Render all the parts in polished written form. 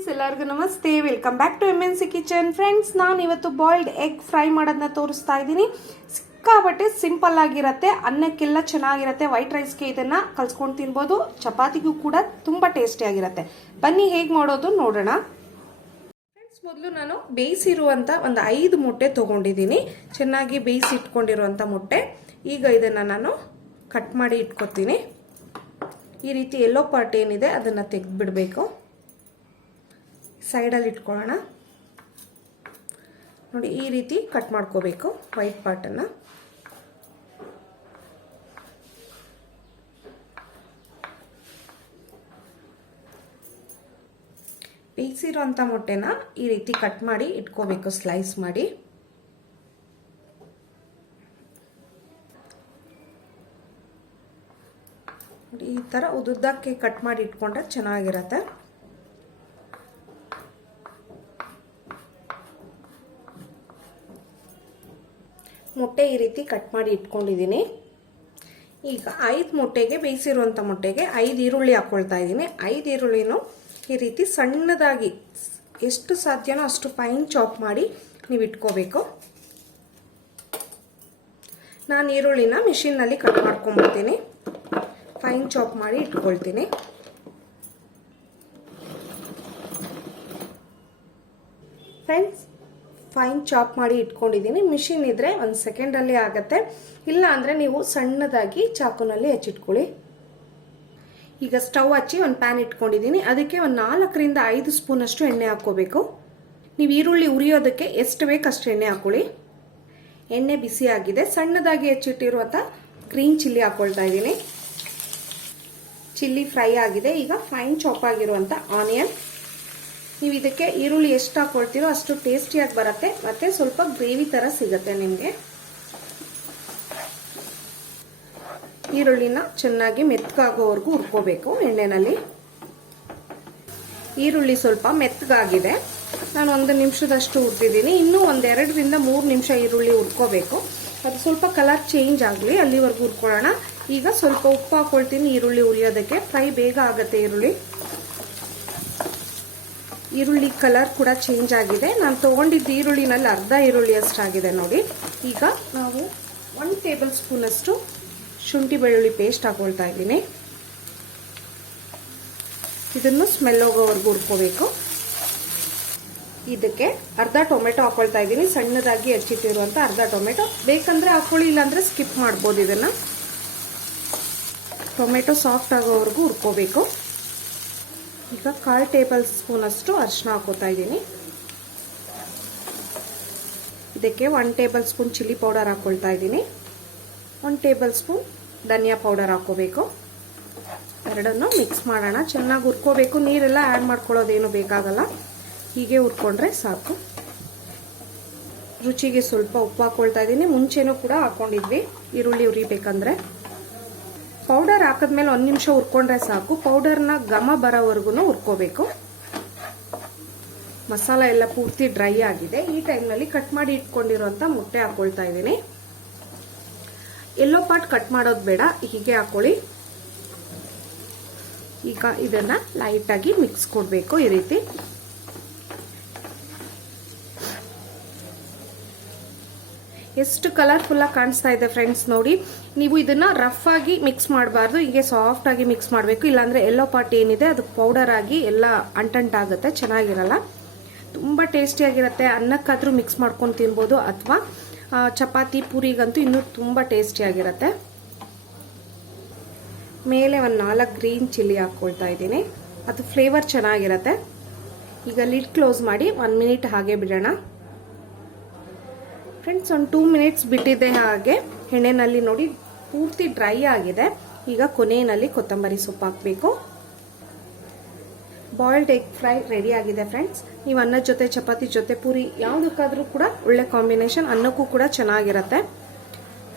Friends ಎಲ್ಲರಿಗೂ ನಮಸ್ತೆ, welcome back to MNC kitchen. Friends, ನಾನು ಇವತ್ತು ಬಾಯ್ಲ್ಡ್ ಎಗ್ ಫ್ರೈ ಮಾಡೋದನ್ನ ತೋರಿಸ್ತಾ ಇದ್ದೀನಿ. ಸಿಕ್ಕಾಪಟ್ಟೆ ಸಿಂಪಲ್ ಆಗಿರುತ್ತೆ, ಅನ್ನಕ್ಕೆಲ್ಲ ಚೆನ್ನಾಗಿರುತ್ತೆ. ವೈಟ್ ರೈಸ್ಗೆ ಇದನ್ನ ಕಲ್ಸ್ಕೊಂಡು ತಿನ್ಬೋದು, ಚಪಾತಿಗೂ ಕೂಡ ತುಂಬ ಟೇಸ್ಟಿಯಾಗಿರುತ್ತೆ. ಬನ್ನಿ ಹೇಗೆ ಮಾಡೋದು ನೋಡೋಣ. ಫ್ರೆಂಡ್ಸ್, ಮೊದಲು ನಾನು ಬೇಯಿಸಿರುವಂಥ ಒಂದು 5 ಮೊಟ್ಟೆ ತೊಗೊಂಡಿದ್ದೀನಿ. ಚೆನ್ನಾಗಿ ಬೇಯಿಸಿ ಇಟ್ಕೊಂಡಿರುವಂಥ ಮೊಟ್ಟೆ. ಈಗ ಇದನ್ನು ನಾನು ಕಟ್ ಮಾಡಿ ಇಟ್ಕೊತೀನಿ. ಈ ರೀತಿ ಎಲ್ಲೋ ಪಾರ್ಟ್ ಏನಿದೆ ಅದನ್ನು ತೆಗೆದುಬಿಡಬೇಕು. ಸೈಡಲ್ಲಿ ಇಟ್ಕೊಳ್ಳೋಣ. ನೋಡಿ, ಈ ರೀತಿ ಕಟ್ ಮಾಡ್ಕೋಬೇಕು ವೈಟ್ ಪಾರ್ಟನ್ನು. ಬೇಯಿಸಿರೋಂಥ ಮೊಟ್ಟೆನ ಈ ರೀತಿ ಕಟ್ ಮಾಡಿ ಇಟ್ಕೋಬೇಕು, ಸ್ಲೈಸ್ ಮಾಡಿ. ಈ ಥರ ಉದ್ದುದ್ದಕ್ಕೆ ಕಟ್ ಮಾಡಿ ಇಟ್ಕೊಂಡ್ರೆ ಚೆನ್ನಾಗಿರುತ್ತೆ. ಮೊಟ್ಟೆ ಈ ರೀತಿ ಕಟ್ ಮಾಡಿ ಇಟ್ಕೊಂಡಿದ್ದೀನಿ. ಈಗ 5 ಮೊಟ್ಟೆಗೆ, ಬೇಯಿಸಿರುವಂಥ ಮೊಟ್ಟೆಗೆ 5 ಈರುಳ್ಳಿ ಹಾಕ್ಕೊಳ್ತಾ ಇದ್ದೀನಿ. 5 ಈರುಳ್ಳಿನೂ ಈ ರೀತಿ ಸಣ್ಣದಾಗಿ ಎಷ್ಟು ಸಾಧ್ಯನೋ ಅಷ್ಟು ಫೈನ್ ಚಾಪ್ ಮಾಡಿ ನೀವು ಇಟ್ಕೋಬೇಕು. ನಾನು ಈರುಳ್ಳಿನ ಮಿಷಿನ್ನಲ್ಲಿ ಕಟ್ ಮಾಡ್ಕೊಂಡ್ಬಿಡ್ತೀನಿ. ಫೈನ್ ಚಾಪ್ ಮಾಡಿ ಇಟ್ಕೊಳ್ತೀನಿ. ಫ್ರೆಂಡ್ಸ್, ಫೈನ್ ಚಾಪ್ ಮಾಡಿ ಇಟ್ಕೊಂಡಿದ್ದೀನಿ. ಮಿಷಿನ್ ಇದ್ರೆ 1 ಸೆಕೆಂಡಲ್ಲಿ ಆಗುತ್ತೆ, ಇಲ್ಲ ಅಂದರೆ ನೀವು ಸಣ್ಣದಾಗಿ ಚಾಕುನಲ್ಲಿ ಹೆಚ್ಚಿಟ್ಕೊಳ್ಳಿ. ಈಗ ಸ್ಟವ್ ಹಚ್ಚಿ ಒಂದು ಪ್ಯಾನ್ ಇಟ್ಕೊಂಡಿದ್ದೀನಿ. ಅದಕ್ಕೆ ಒಂದು 4 ರಿಂದ 5 ಸ್ಪೂನ್ ಅಷ್ಟು ಎಣ್ಣೆ ಹಾಕ್ಕೋಬೇಕು. ನೀವು ಈರುಳ್ಳಿ ಉರಿಯೋದಕ್ಕೆ ಎಷ್ಟು ಬೇಕು ಅಷ್ಟು ಎಣ್ಣೆ ಹಾಕೊಳ್ಳಿ. ಎಣ್ಣೆ ಬಿಸಿ ಆಗಿದೆ. ಸಣ್ಣದಾಗಿ ಹೆಚ್ಚಿಟ್ಟಿರುವಂಥ ಗ್ರೀನ್ ಚಿಲ್ಲಿ ಹಾಕ್ಕೊಳ್ತಾ ಇದ್ದೀನಿ. ಚಿಲ್ಲಿ ಫ್ರೈ ಆಗಿದೆ. ಈಗ ಫೈನ್ ಚಾಪ್ ಆಗಿರುವಂಥ ಆನಿಯನ್. ನೀವು ಇದಕ್ಕೆ ಈರುಳ್ಳಿ ಎಷ್ಟು ಹಾಕೊಳ್ತೀರೋ ಅಷ್ಟು ಟೇಸ್ಟಿಯಾಗಿ ಬರುತ್ತೆ, ಮತ್ತೆ ಸ್ವಲ್ಪ ಗ್ರೇವಿ ಥರ ಸಿಗುತ್ತೆ ನಿಮಗೆ. ಈರುಳ್ಳಿನ ಚೆನ್ನಾಗಿ ಮೆತ್ತಗಾಗೋವರೆಗೂ ಹುರ್ಕೋಬೇಕು ಎಣ್ಣೆನಲ್ಲಿ. ಈರುಳ್ಳಿ ಸ್ವಲ್ಪ ಮೆತ್ತಗಾಗಿದೆ. ನಾನು 1 ನಿಮಿಷದಷ್ಟು ಹುರಿದಿದ್ದೀನಿ. ಇನ್ನೂ 1-2 ರಿಂದ 3 ನಿಮಿಷ ಈರುಳ್ಳಿ ಹುರ್ಕೋಬೇಕು. ಅದು ಸ್ವಲ್ಪ ಕಲರ್ ಚೇಂಜ್ ಆಗಲಿ, ಅಲ್ಲಿವರೆಗೂ ಹುರ್ಕೊಳ್ಳೋಣ. ಈಗ ಸ್ವಲ್ಪ ಉಪ್ಪು ಹಾಕೊಳ್ತೀನಿ ಈರುಳ್ಳಿ ಹುರಿಯೋದಕ್ಕೆ. ಫ್ರೈ ಬೇಗ ಆಗುತ್ತೆ ಈರುಳ್ಳಿ. ಈರುಳ್ಳಿ ಕಲರ್ ಕೂಡ ಚೇಂಜ್ ಆಗಿದೆ. ನಾನು ತೊಗೊಂಡಿದ್ದ ಈರುಳ್ಳಿನಲ್ಲಿ ಅರ್ಧ ಈರುಳ್ಳಿ ಅಷ್ಟಾಗಿದೆ ನೋಡಿ. ಈಗ ನಾವು 1 ಟೇಬಲ್ ಸ್ಪೂನ್ ಅಷ್ಟು ಶುಂಠಿ ಬೆಳ್ಳುಳ್ಳಿ ಪೇಸ್ಟ್ ಹಾಕೊಳ್ತಾ ಇದ್ದೀನಿ. ಇದನ್ನು ಸ್ಮೆಲ್ ಹೋಗೋವರೆಗೂ ಹುರ್ಕೋಬೇಕು. ಇದಕ್ಕೆ ಅರ್ಧ ಟೊಮೆಟೊ ಹಾಕೊಳ್ತಾ ಇದ್ದೀನಿ. ಸಣ್ಣದಾಗಿ ಹೆಚ್ಚಿಟ್ಟಿರುವಂಥ ಅರ್ಧ ಟೊಮೆಟೊ. ಬೇಕಂದ್ರೆ ಹಾಕೊಳ್ಳಿ, ಇಲ್ಲಾಂದ್ರೆ ಸ್ಕಿಪ್ ಮಾಡ್ಬೋದು. ಇದನ್ನು ಟೊಮೆಟೊ ಸಾಫ್ಟ್ ಆಗೋವರೆಗೂ ಹುರ್ಕೋಬೇಕು. ಈಗ 1/4 ಟೇಬಲ್ ಸ್ಪೂನ್ ಅಷ್ಟು ಅರಿಶಿನ ಹಾಕೋತಾ ಇದ್ದೀನಿ. ಇದಕ್ಕೆ 1 ಟೇಬಲ್ ಸ್ಪೂನ್ ಚಿಲ್ಲಿ ಪೌಡರ್ ಹಾಕೊಳ್ತಾ ಇದ್ದೀನಿ. 1 ಟೇಬಲ್ ಸ್ಪೂನ್ ಧನಿಯಾ ಪೌಡರ್ ಹಾಕೋಬೇಕು. ಎರಡನ್ನು ಮಿಕ್ಸ್ ಮಾಡೋಣ. ಚೆನ್ನಾಗಿ ಹುರ್ಕೋಬೇಕು. ನೀರೆಲ್ಲ ಆ್ಯಡ್ ಮಾಡ್ಕೊಳ್ಳೋದೇನು ಬೇಕಾಗಲ್ಲ, ಹೀಗೆ ಹುರ್ಕೊಂಡ್ರೆ ಸಾಕು. ರುಚಿಗೆ ಸ್ವಲ್ಪ ಉಪ್ಪು ಹಾಕೊಳ್ತಾ ಇದ್ದೀನಿ. ಮುಂಚೆನೂ ಕೂಡ ಹಾಕೊಂಡಿದ್ವಿ ಈರುಳ್ಳಿ ಹುರಿಬೇಕಂದ್ರೆ. ಪೌಡರ್ ಹಾಕಿದ್ಮೇಲೆ 1 ನಿಮಿಷ ಹುರ್ಕೊಂಡ್ರೆ ಸಾಕು. ಪೌಡರ್ನ ಘಮ ಬರೋವರೆಗೂ ಹುರ್ಕೋಬೇಕು. ಮಸಾಲ ಎಲ್ಲ ಪೂರ್ತಿ ಡ್ರೈ ಆಗಿದೆ. ಈ ಟೈಮ್ನಲ್ಲಿ ಕಟ್ ಮಾಡಿ ಇಟ್ಕೊಂಡಿರುವಂಥ ಮೊಟ್ಟೆ ಹಾಕೊಳ್ತಾ ಇದ್ದೀನಿ. ಎಲ್ಲೋ ಪಾರ್ಟ್ ಕಟ್ ಮಾಡೋದು ಬೇಡ, ಹೀಗೆ ಹಾಕೊಳ್ಳಿ. ಈಗ ಇದನ್ನ ಲೈಟಾಗಿ ಮಿಕ್ಸ್ ಕೊಡಬೇಕು ಈ ರೀತಿ. ಎಷ್ಟು ಕಲರ್ಫುಲ್ ಆಗಿ ಕಾಣಿಸ್ತಾ ಇದೆ ಫ್ರೆಂಡ್ಸ್ ನೋಡಿ. ನೀವು ಇದನ್ನ ರಫ್ ಆಗಿ ಮಿಕ್ಸ್ ಮಾಡಬಾರ್ದು, ಹೀಗೆ ಸಾಫ್ಟ್ ಆಗಿ ಮಿಕ್ಸ್ ಮಾಡಬೇಕು. ಇಲ್ಲಾಂದ್ರೆ ಎಲ್ಲೋ ಪಾರ್ಟ್ ಏನಿದೆ ಅದು ಪೌಡರ್ ಆಗಿ ಎಲ್ಲ ಅಂಟಂಟಾಗುತ್ತೆ, ಚೆನ್ನಾಗಿರಲ್ಲ. ತುಂಬ ಟೇಸ್ಟಿಯಾಗಿರುತ್ತೆ. ಅನ್ನಕ್ಕಾದ್ರೂ ಮಿಕ್ಸ್ ಮಾಡ್ಕೊಂಡು ತಿನ್ಬೋದು, ಅಥವಾ ಚಪಾತಿ ಪೂರಿಗಂತೂ ಇನ್ನೂ ತುಂಬ ಟೇಸ್ಟಿಯಾಗಿರುತ್ತೆ. ಮೇಲೆ ಒಂದು 4 ಗ್ರೀನ್ ಚಿಲ್ಲಿ ಹಾಕ್ಕೊಳ್ತಾ ಇದ್ದೀನಿ, ಅದು ಫ್ಲೇವರ್ ಚೆನ್ನಾಗಿರುತ್ತೆ. ಈಗ ಲಿಡ್ ಕ್ಲೋಸ್ ಮಾಡಿ 1 ಮಿನಿಟ್ ಹಾಗೆ ಬಿಡೋಣ. ಫ್ರೆಂಡ್ಸ್, ಒಂದು 2 ಮಿನಿಟ್ಸ್ ಬಿಟ್ಟಿದ್ದೆ ಹಾಗೆ. ಎಣ್ಣೆನಲ್ಲಿ ನೋಡಿ ಪೂರ್ತಿ ಡ್ರೈ ಆಗಿದೆ. ಈಗ ಕೊನೆಯಲ್ಲಿ ಕೊತ್ತಂಬರಿ ಸೊಪ್ಪು ಹಾಕಬೇಕು. ಬಾಯ್ಲ್ಡ್ ಎಗ್ ಫ್ರೈ ರೆಡಿ ಆಗಿದೆ ಫ್ರೆಂಡ್ಸ್. ನೀವು ಅನ್ನದ ಜೊತೆ, ಚಪಾತಿ ಜೊತೆ, ಪೂರಿ ಯಾವುದಕ್ಕಾದ್ರೂ ಕೂಡ ಒಳ್ಳೆ ಕಾಂಬಿನೇಷನ್. ಅನ್ನಕ್ಕೂ ಕೂಡ ಚೆನ್ನಾಗಿರುತ್ತೆ,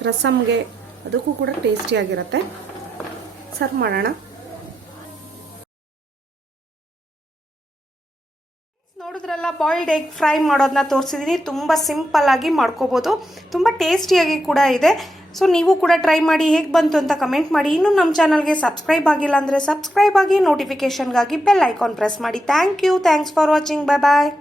ರಸಮ್ಗೆ ಅದಕ್ಕೂ ಕೂಡ ಟೇಸ್ಟಿಯಾಗಿರುತ್ತೆ. ಸರ್ವ್ ಮಾಡೋಣ. ನೋಡಿದ್ರಲ್ಲ, ಬಾಯ್ಲ್ಡ್ ಎಗ್ ಫ್ರೈ ಮಾಡೋದನ್ನ ತೋರಿಸಿದ್ದೀನಿ. ತುಂಬ ಸಿಂಪಲ್ ಆಗಿ ಮಾಡ್ಕೋಬೋದು, ತುಂಬ ಟೇಸ್ಟಿಯಾಗಿ ಕೂಡ ಇದೆ. ಸೊ ನೀವು ಕೂಡ ಟ್ರೈ ಮಾಡಿ, ಹೇಗೆ ಬಂತು ಅಂತ ಕಮೆಂಟ್ ಮಾಡಿ. ಇನ್ನು ನಮ್ಮ ಚಾನಲ್ಗೆ ಸಬ್ಸ್ಕ್ರೈಬ್ ಆಗಿಲ್ಲ ಅಂದರೆ ಸಬ್ಸ್ಕ್ರೈಬ್ ಆಗಿ, ನೋಟಿಫಿಕೇಷನ್ಗಾಗಿ ಬೆಲ್ ಐಕಾನ್ ಪ್ರೆಸ್ ಮಾಡಿ. Thanks for watching. ಬಾಯ್.